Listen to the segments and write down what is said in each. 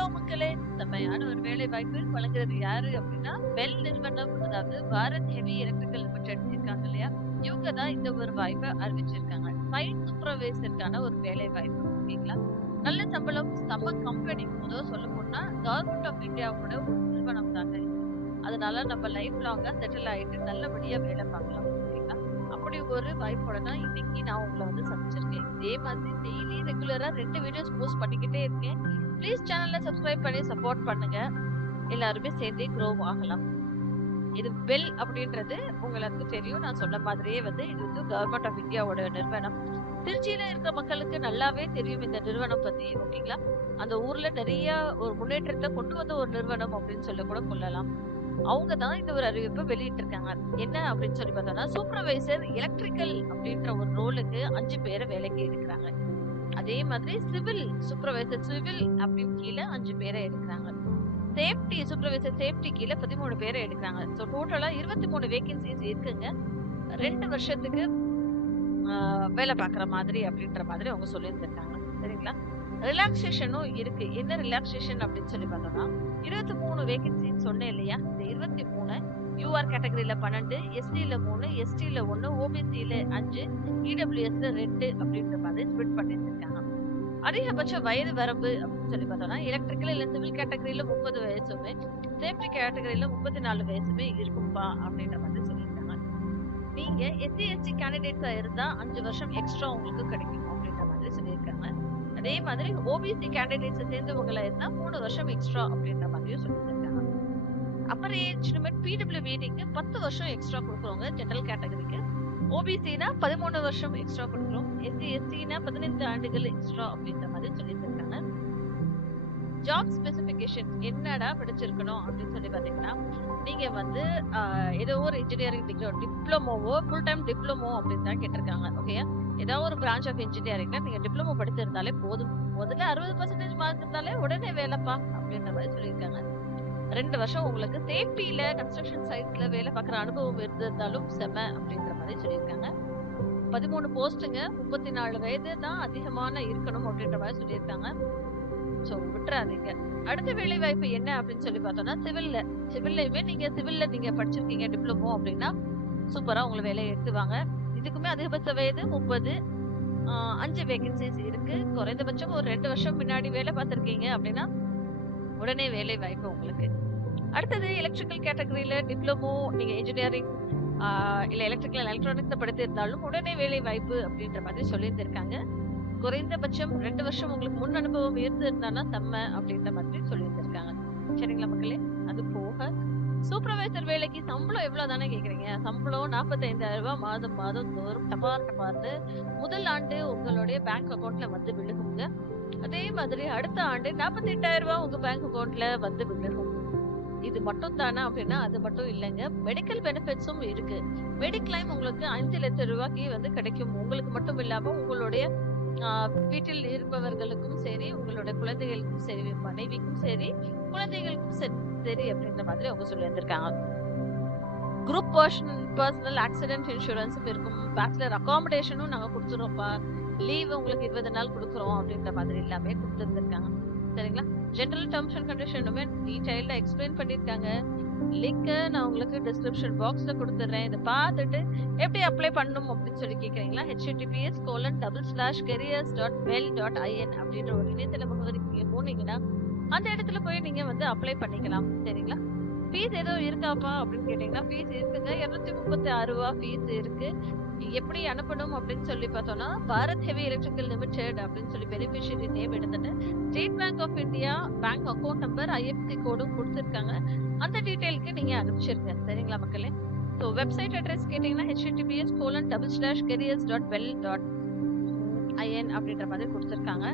Hello மக்களே! செம்மையான ஒரு வேலை வாய்ப்பு வழங்குறது யாரு அப்டின்னா, பெல் நிறுவனம், அதாவது பாரத் ஹெவி எலக்ட்ரிக்கல் லிமிடெட் இருக்காங்க இல்லையா? இவங்க தான் இந்த ஒரு வாய்ப்ப அறிவிச்சிருக்காங்க. சைட் சூப்பர்வைசருக்கான ஒரு வேலை வாய்ப்பு. ஓகேங்களா? நல்ல சம்பளம், செம்ம கம்பெனி. முதல்ல சொல்லப்போனா கவர்ன்மெண்ட் ஆஃப் இந்தியாவோட ஒரு நிறுவனம் தாங்க இது. அதனால நம்ம லைஃப் லாங்கா செட்டில் ஆயிட்டு நல்லபடியா வேலை பார்க்கலாம். ஓகேங்களா? அப்படி ஒரு வாய்ப்போட தான் இன்னைக்கு நான் உங்கள வந்து சந்திச்சிருக்கேன். இதே மாதிரி டெய்லி ரெகுலரா 2 வீடியோஸ் போஸ்ட் பண்ணிக்கிட்டே இருக்கேன். ப்ளீஸ் சேனல சப்ஸ்கிரைப் பண்ணி சப்போர்ட் பண்ணுங்க. எல்லாருமே சேர்ந்தே க்ரோ ஆகலாம். இது பெல் அப்படின்றது உங்களுக்கு தெரியும். நான் சொன்ன மாதிரியே வந்து இது வந்து கவர்ன்மெண்ட் ஆஃப் இந்தியாவோட நிறுவனம். திருச்சியில இருக்க மக்களுக்கு நல்லாவே தெரியும் இந்த நிறுவனம் பத்தி. ஓகேங்களா? அந்த ஊர்ல நிறைய ஒரு முன்னேற்றத்த கொண்டு வந்த ஒரு நிறுவனம் அப்படின்னு சொல்லி கூட கொள்ளலாம். அவங்க தான் இந்த ஒரு அறிவிப்பை வெளியிட்டிருக்காங்க. என்ன அப்படின்னு சொல்லி பார்த்தோம்னா, சூப்பர்வைசர் எலக்ட்ரிக்கல் அப்படின்ற ஒரு ரோலுக்கு 5 பேர வேலைக்கு எடுக்குறாங்க. அதே மாதிரி சிவில் சூப்பர்வைசர் சிவில் அப்படின்னு கீழ 5 பேர எடுக்குறாங்க. சேஃப்டி சூப்பர்வைசர் சேஃப்டி கீழ 13 பேர எடுக்குறாங்க. சோ டோட்டலா 23 வேகன்சிஸ் இருக்குங்க. 2 வருஷத்துக்கு வேலை பார்க்குற மாதிரி அப்படின்ற மாதிரி அவங்க சொல்லியிருந்திருக்காங்க. சரிங்களா? ரிலாக்சேஷனும் இருக்கு. என்ன ரிலாக்சேஷன் அப்படின்னு சொல்லி பார்த்தோம்னா, 23 வேகன்சின்னு சொன்னேன் இல்லையா? இந்த 23 யூஆர் கேட்டகரியில 12, எஸ்டில 3, எஸ்டில 1, ஓபிசில 5, இடபிள்யூஎஸ்ல 2 அப்படின்ற மாதிரி ஸ்ப்ளிட் பண்ணியிருந்திருக்காங்க. அதிகபட்ச வயது வரம்பு அப்படின்னு சொல்லி பார்த்தோம்னா, எலக்ட்ரிக்கல் இல்ல சிவில் கேட்டகரியில 30 வயசுமே, சேஃப்டி கேட்டகரியில 34 வயசுமே இருக்கும்பா அப்படின்ற மாதிரி சொல்லியிருக்காங்க. நீங்க எஸ்சி எஸ்டி கேண்டிடேட்ஸா இருந்தா 5 வருஷம் எக்ஸ்ட்ரா உங்களுக்கு கிடைக்கும் அப்படின்ற மாதிரி சொல்லியிருக்காங்க. அதே மாதிரி ஓபிசி கேண்டிடேட்ஸை சேர்ந்தவங்களா இருந்தா 3 வருஷம் எக்ஸ்ட்ரா அப்படின்ற மாதிரியும் சொல்லியிருக்காங்க. அப்பர் ஏஜ் லிமிட் பிடபிள்யூபிடிக்கு 10 வருஷம் எக்ஸ்ட்ரா கொடுக்குறோங்க ஜெனரல் கேட்டகரிக்கு. ஓபிசினா 13 வருஷம் எக்ஸ்ட்ரா கொடுக்குறோம். எஸ்சி எஸ்டினா 15 ஆண்டுகள் எக்ஸ்ட்ரா அப்படின்ற மாதிரி சொல்லியிருக்காங்க. ஜாப் ஸ்பெசிபிகேஷன் என்னடா படிச்சிருக்கணும் அப்படின்னு சொல்லி பாத்தீங்கன்னா, நீங்க வந்து ஏதோ ஒரு இன்ஜினியரிங் டிகிரி டிப்ளமோவோ ஃபுல் டைம் டிப்ளமோ அப்படின்னு தான் கேட்டிருக்காங்க. ஓகேயா? ஏதாவது ஒரு பிரான்ச் ஆஃப் இன்ஜினியரிங்னா நீங்க டிப்ளமோ படிச்சிருந்தாலே போதும். முதல்ல 60% மார்க் இருந்தாலே உடனே வேலைப்பா அப்படின்ற மாதிரி சொல்லியிருக்காங்க. 2 வருஷம் உங்களுக்கு சேஃப்டில கன்ஸ்ட்ரக்ஷன் சைட்ல வேலை பார்க்குற அனுபவம் இருந்திருந்தாலும் செம அப்படின்ற மாதிரி சொல்லியிருக்காங்க. 13 போஸ்ட்டுங்க. 34 வயது தான் அதிகமான இருக்கணும் அப்படின்ற மாதிரி சொல்லியிருக்காங்க. சோ விட்டுறாதீங்க. அடுத்த வேலை வாய்ப்பு என்ன அப்படின்னு சொல்லி பார்த்தோம்னா, சிவில்லயுமே சிவில்ல நீங்க படிச்சிருக்கீங்க டிப்ளமோ அப்படின்னா சூப்பரா உங்களை வேலையை எடுத்துவாங்க. இதுக்குமே அதிகபட்ச வயது 30. 5 வேகன்சிஸ் இருக்கு. குறைந்தபட்சம் ஒரு 2 வருஷம் முன்னாடி வேலை பார்த்திருக்கீங்க அப்படின்னா உடனே வேலை வாய்ப்பு உங்களுக்கு. அடுத்தது எலக்ட்ரிக்கல் கேட்டகரியில டிப்ளமோ நீங்க இன்ஜினியரிங் இல்ல எலக்ட்ரிக்கல் எலக்ட்ரானிக்ஸ் படித்திருந்தாலும் உடனே வேலை வாய்ப்பு அப்படின்ற மாதிரி சொல்லியிருந்திருக்காங்க. குறைந்தபட்சம் 2 வருஷம் உங்களுக்கு முன் அனுபவம் இருந்திருந்தானா செம்ம அப்படின்ற மாதிரி சொல்லியிருந்திருக்காங்க. சரிங்களா மக்களே? அது போக சூப்பர்வைசர் வேலைக்கு சம்பளம் எவ்வளவு தானே கேக்குறீங்க? சம்பளம் 45,000 ரூபாய் மாதம் மாதம் தோறும் டபார்னு முதல் ஆண்டு உங்களுடைய பேங்க் அக்கவுண்ட்ல வந்து விழுகுங்க. அதே மாதிரி அடுத்த ஆண்டு 48,000 ரூபாய் உங்க பேங்க் அக்கவுண்ட்ல வந்து விழுகும். இது மட்டும் தானா அப்படின்னா அது மட்டும் இல்லைங்க. மெடிக்கல் பெனிஃபிட்ஸும் இருக்கு. மெடிக்ளைம் உங்களுக்கு 5 லட்சம் ரூபாய்க்கு வந்து கிடைக்கும். உங்களுக்கு மட்டும் இல்லாம உங்களுடைய வீட்டில் இருப்பவர்களுக்கும் சரி, உங்களோட குழந்தைகளுக்கும் சரி, மனைவிக்கும் சரி, குழந்தைகளுக்கும் சரி அப்படின்ற மாதிரி அவங்க சொல்லி வந்திருக்காங்க. குரூப் பர்சனல் ஆக்சிடென்ட் இன்சூரன்ஸும் இருக்கும். பேச்சுலர் அகாமடேஷனும் நாங்க கொடுத்துறோம்ப்பா. லீவ் உங்களுக்கு 20 நாள் கொடுக்குறோம் அப்படின்ற மாதிரி எல்லாமே கொடுத்துருந்துருக்காங்க. சரிங்களா? ஜெனரல் டேர்ம்ஸ் அண்ட் கண்டிஷனுமே டீடைல்டா எக்ஸ்பிளைன் பண்ணிருக்காங்க. லிங்க் நான் உங்களுக்கு டிஸ்கிரிப்ஷன் பாக்ஸ்ல கொடுத்துறேன். இதை பார்த்துட்டு எப்படி அப்ளை பண்ணணும் அப்படின்னு சொல்லி கேக்குறீங்களா? https://careers.bell.in அப்படின்ற ஒரு இணையதள முகவரிக்கு நீங்க போனீங்கன்னா அந்த இடத்துல போய் நீங்க வந்து அப்ளை பண்ணிக்கலாம். சரிங்களா? ஃபீஸ் ஏதோ இருக்காப்பா அப்படின்னு கேட்டீங்கன்னா ஃபீஸ் இருக்குங்க. 236 ரூபாய் ஃபீஸ் இருக்கு. எப்படி அனுப்பணும் அப்படின்னு சொல்லி பார்த்தோம்னா, பாரத் ஹெவி எலக்ட்ரிக்கல் லிமிடெட் அப்படின்னு சொல்லி பெனிஃபிஷியரி நேம் எடுத்துட்டு State Bank of India bank account number IFSC கோடும் கொடுத்துருக்காங்க. அந்த டீடைலுக்கு நீங்க அனுப்பிச்சிருங்க. சரிங்களா மக்களே? ஸோ வெப்சைட் அட்ரஸ் கேட்டீங்கன்னா https://careers.bell.in அப்படின்ற மாதிரி கொடுத்துருக்காங்க.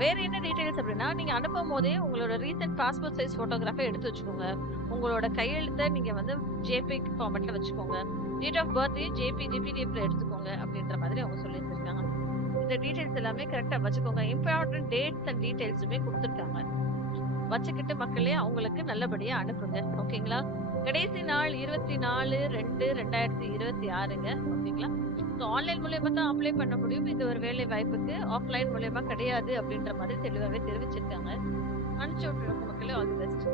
வேற என்ன டீடைல்ஸ் அப்படின்னா, நீங்க அனுப்பும் போதே உங்களோட ரீசெண்ட் பாஸ்போர்ட் சைஸ் போட்டோகிராஃபை எடுத்து வச்சுக்கோங்க. உங்களோட கையெழுத்தை நீங்க வந்து ஜேபிக் ஃபார்மேட்ல வச்சுக்கோங்க. டேட் ஆஃப் பர்த்தையும் ஜேபிஜி பிடிஎஃப்ல எடுத்துக்கோங்க அப்படின்ற மாதிரி அவங்க சொல்லியிருந்திருக்காங்க. இந்த டீடைல்ஸ் எல்லாமே கரெக்டா வச்சுக்கோங்க. இம்பார்ட்டன்ட் டேட்ஸ் அண்ட் டீடைல்ஸுமே கொடுத்துருக்காங்க. வச்சுக்கிட்டு மக்களே அவங்களுக்கு நல்லபடியா அனுப்புங்க. ஓகேங்களா? கடைசி நாள் 24/2/2026ங்க. ஓகேங்களா? ஸோ ஆன்லைன் மூலியமா தான் அப்ளை பண்ண முடியும். இந்த ஒரு வேலை வாய்ப்புக்கு. ஆஃப்லைன் மூலியமா கிடையாது அப்படின்ற மாதிரி தெளிவாவே தெரிவிச்சிருக்காங்க. அனுப்பிச்சு விட்டுருங்க மக்களே. All the best.